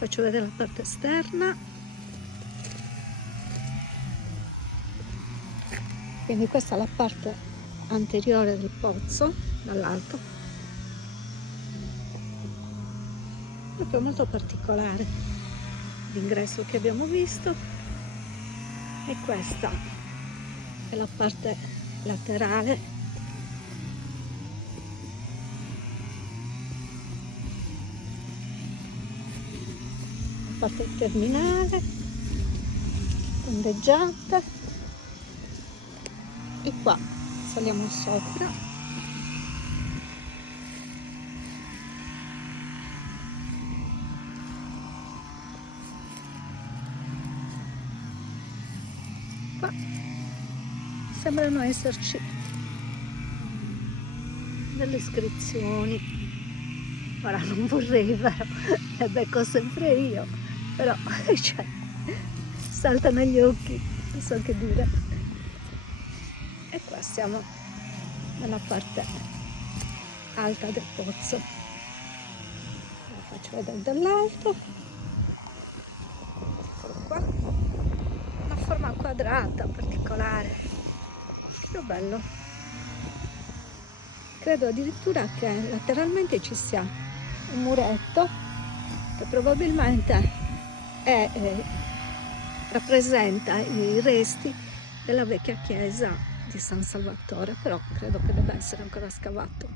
Faccio vedere la parte esterna. Quindi questa è la parte anteriore del pozzo dall'alto, proprio molto particolare l'ingresso che abbiamo visto, e questa è la parte laterale, la parte terminale tondeggiata, e qua saliamo sopra. Qua sembrano esserci delle iscrizioni. Ora non vorrei, però le becco sempre io, però cioè, saltano agli occhi, non so che dire. E qua siamo nella parte alta del pozzo. La faccio vedere dall'alto. Eccolo qua, una forma quadrata particolare, che bello. Credo addirittura che lateralmente ci sia un muretto che probabilmente rappresenta i resti della vecchia chiesa di San Salvatore, però credo che debba essere ancora scavato.